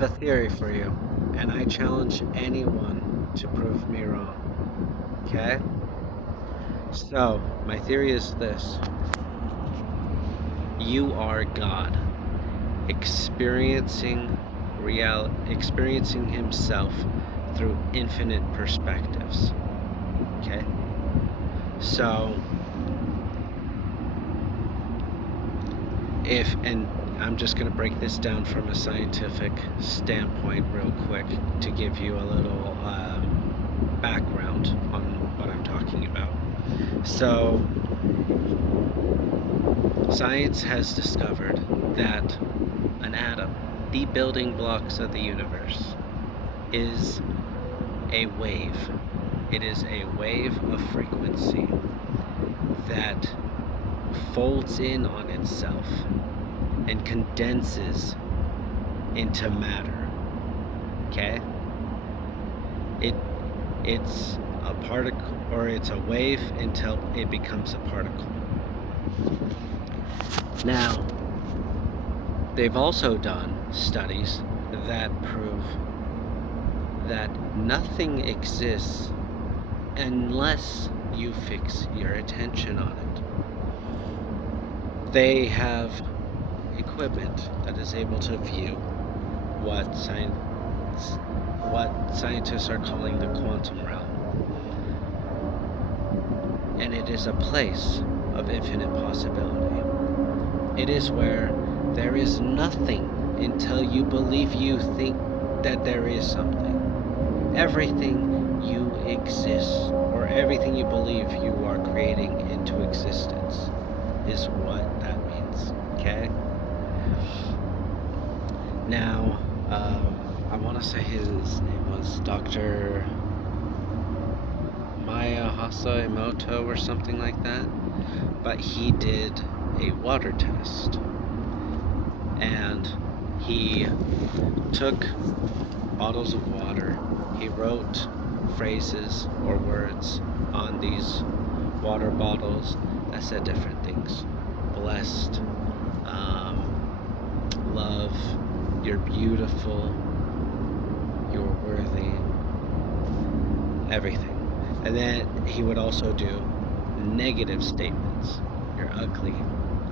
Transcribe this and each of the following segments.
have a theory for you, and I challenge anyone to prove me wrong. Okay? So, my theory is this: you are God, experiencing himself through infinite perspectives. Okay? So, and I'm just going to break this down from a scientific standpoint real quick to give you a little background on what I'm talking about. So, science has discovered that an atom, the building blocks of the universe, is a wave. It is a wave of frequency that folds in on itself and condenses into matter. Okay? It it's a particle, or it's a wave until it becomes a particle. Now, they've also done studies that prove that nothing exists unless you fix your attention on it. They have equipment that is able to view what scientists are calling the quantum realm. And it is a place of infinite possibility. It is where there is nothing until you believe you think that there is something. Everything you exist, or everything you believe you are creating into existence, is what that means. Okay? Now, I want to say his name was Dr. Mayahasa Emoto or something like that, but he did a water test, and he took bottles of water, he wrote phrases or words on these water bottles that said different things. Blessed, love, you're beautiful, you're worthy, everything. And then he would also do negative statements. You're ugly,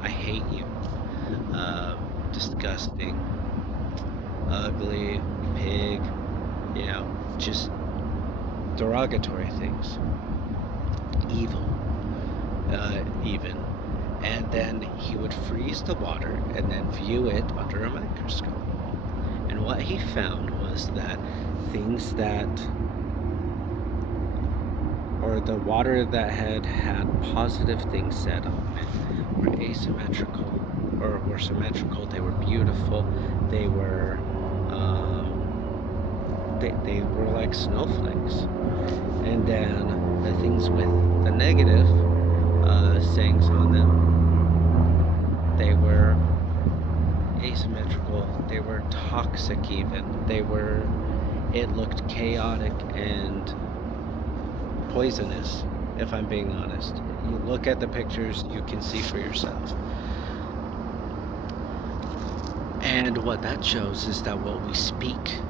I hate you, disgusting, ugly, pig, just derogatory things, evil, even. And then he would freeze the water and then view it under a microscope. And what he found was that things that, or the water that had positive things said on it, were asymmetrical, or were symmetrical. They were beautiful. They were, they were like snowflakes. And then the things with the negative sayings on them, they were asymmetrical. They were toxic even. It looked chaotic and poisonous, if I'm being honest. You look at the pictures, you can see for yourself. And what that shows is that what we speak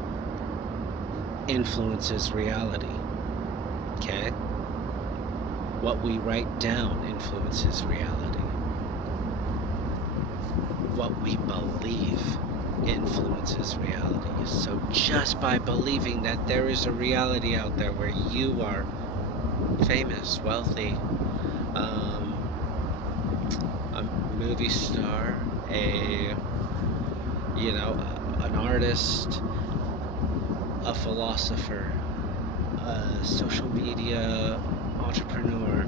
influences reality. Okay? What we write down influences reality. What we believe influences reality. So just by believing that there is a reality out there where you are famous, wealthy, a movie star, an artist, a philosopher, a social media entrepreneur,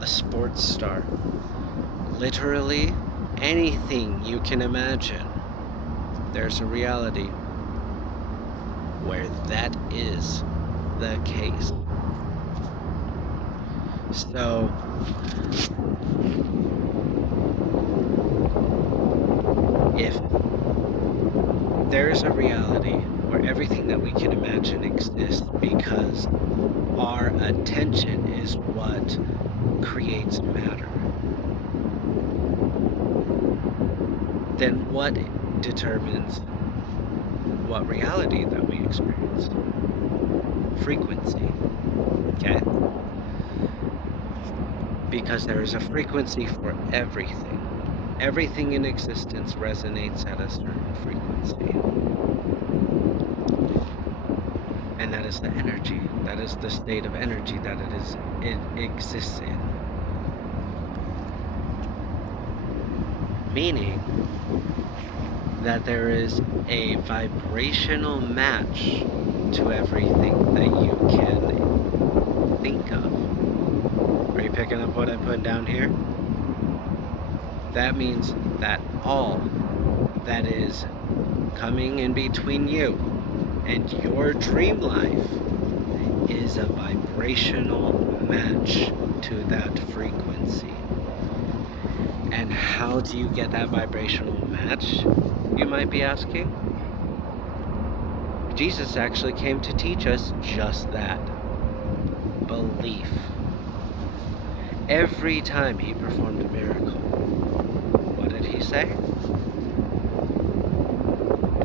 a sports star, literally anything you can imagine, there's a reality where that is the case. So, if there's a reality where everything that we can imagine exists because our attention is what creates matter, then what determines what reality that we experience. Frequency, okay? Because there is a frequency for everything. Everything in existence resonates at a certain frequency. And that is the energy. That is the state of energy that it exists in. Meaning that there is a vibrational match to everything that you can think of. Are you picking up what I put down here? That means that all that is coming in between you and your dream life is a vibrational match to that frequency. And how do you get that vibrational match, you might be asking? Jesus actually came to teach us just that. Belief. Every time he performed a miracle, what did he say?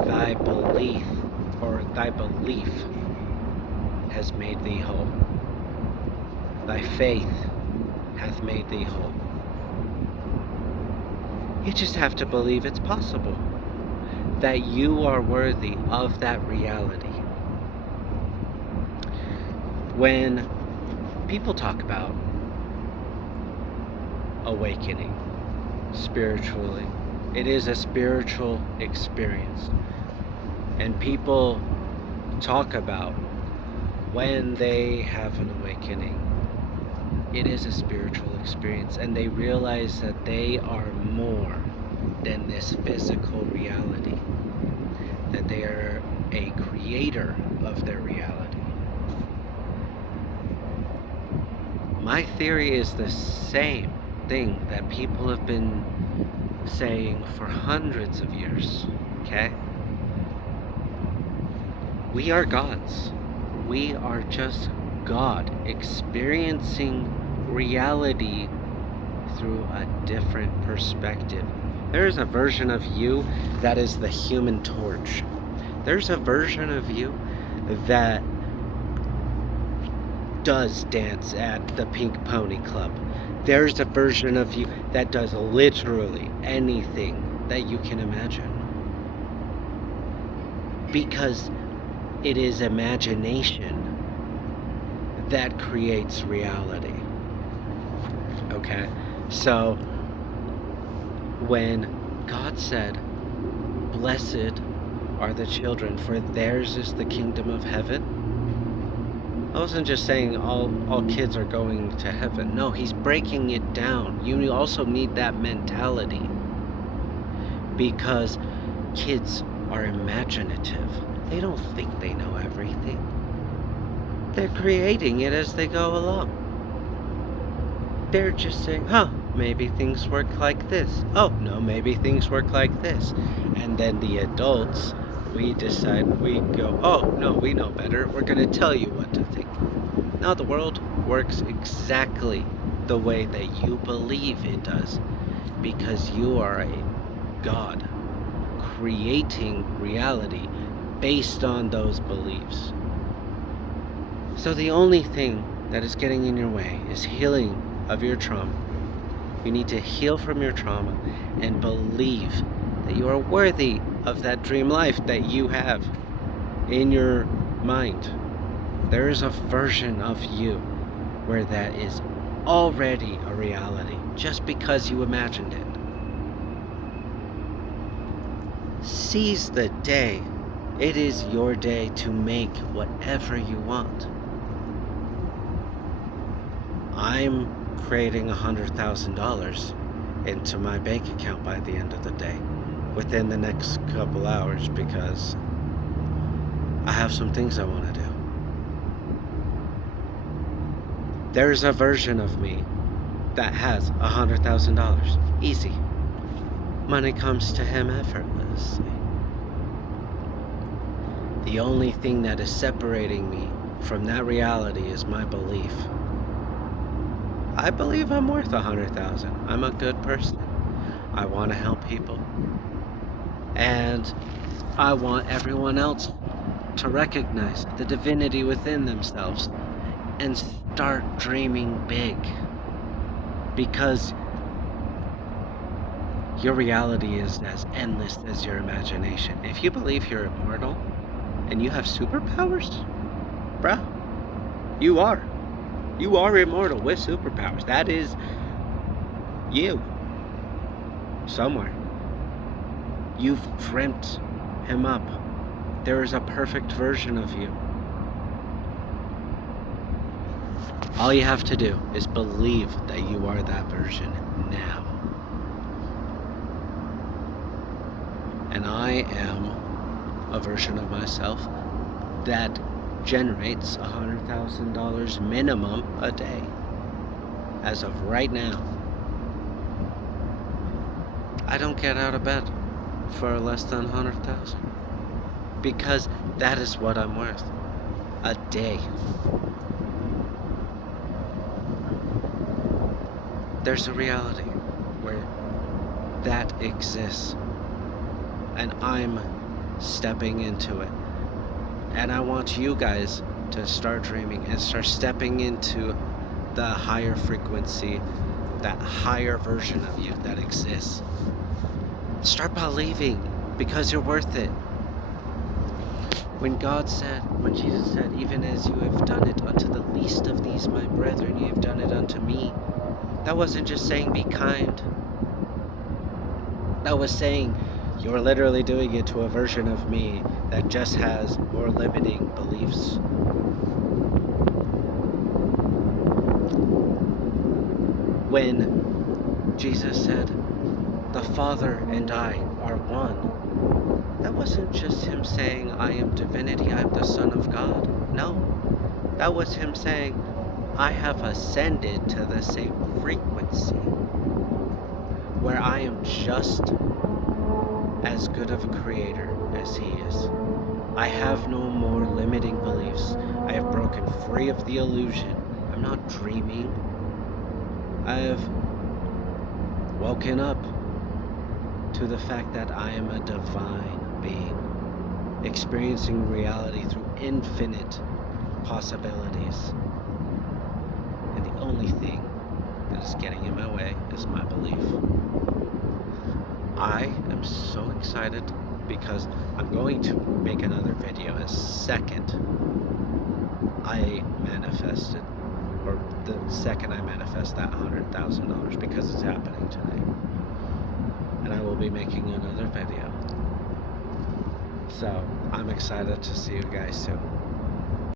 Thy belief has made thee whole. Thy faith hath made thee whole. You just have to believe it's possible, that you are worthy of that reality. When people talk about awakening spiritually, it is a spiritual experience. And people talk about when they have an awakening, it is a spiritual experience, and they realize that they are more than this physical reality, that they are a creator of their reality. My theory is the same thing that people have been saying for hundreds of years, okay? We are gods. We are just God experiencing reality through a different perspective. There's a version of you that is the Human Torch. There's a version of you that does dance at the Pink Pony Club. There's a version of you that does literally anything that you can imagine. Because it is imagination that creates reality. Okay? So, when God said, "Blessed are the children, for theirs is the kingdom of heaven," I wasn't just saying all kids are going to heaven. No, he's breaking it down. You also need that mentality. Because kids are imaginative. They don't think they know everything. They're creating it as they go along. They're just saying, maybe things work like this. Oh, no, maybe things work like this. And then the adults, we decide, we go, oh, no, we know better. We're going to tell you what to think. Now the world works exactly the way that you believe it does, because you are a God creating reality based on those beliefs. So the only thing that is getting in your way is healing of your trauma. You need to heal from your trauma and believe that you are worthy of that dream life that you have in your mind. There is a version of you where that is already a reality just because you imagined it. Seize the day. It is your day to make whatever you want. I'm creating $100,000 into my bank account by the end of the day, within the next couple hours, because I have some things I want to do. There's a version of me that has $100,000. Easy. Money comes to him effortlessly. The only thing that is separating me from that reality is my belief. I believe I'm worth $100,000. I'm a good person. I want to help people. And I want everyone else to recognize the divinity within themselves and start dreaming big. Because your reality is as endless as your imagination. If you believe you're immortal and you have superpowers, bruh, you are. You are immortal with superpowers. That is you. Somewhere. You've dreamt him up. There is a perfect version of you. All you have to do is believe that you are that version now. And I am a version of myself that generates $100,000 minimum a day. As of right now, I don't get out of bed for less than 100,000 because that is what I'm worth a day. There's a reality where that exists, and I'm stepping into it. And I want you guys to start dreaming and start stepping into the higher frequency, that higher version of you that exists. Start believing, because you're worth it. When Jesus said, even as you have done it unto the least of these my brethren, you have done it unto me. That wasn't just saying be kind. That was saying you're literally doing it to a version of me that just has more limiting beliefs. When Jesus said, the Father and I are one, that wasn't just him saying, I am divinity, I am the Son of God. No, that was him saying, I have ascended to the same frequency, where I am just as good of a creator as he is. I have no more limiting beliefs. I have broken free of the illusion. I'm not dreaming. I have woken up to the fact that I am a divine being, experiencing reality through infinite possibilities. And the only thing that is getting in my way is my belief. I am so excited because I'm going to make another video the second I manifested, or the second I manifest that $100,000, because it's happening today. And I will be making another video. So I'm excited to see you guys soon.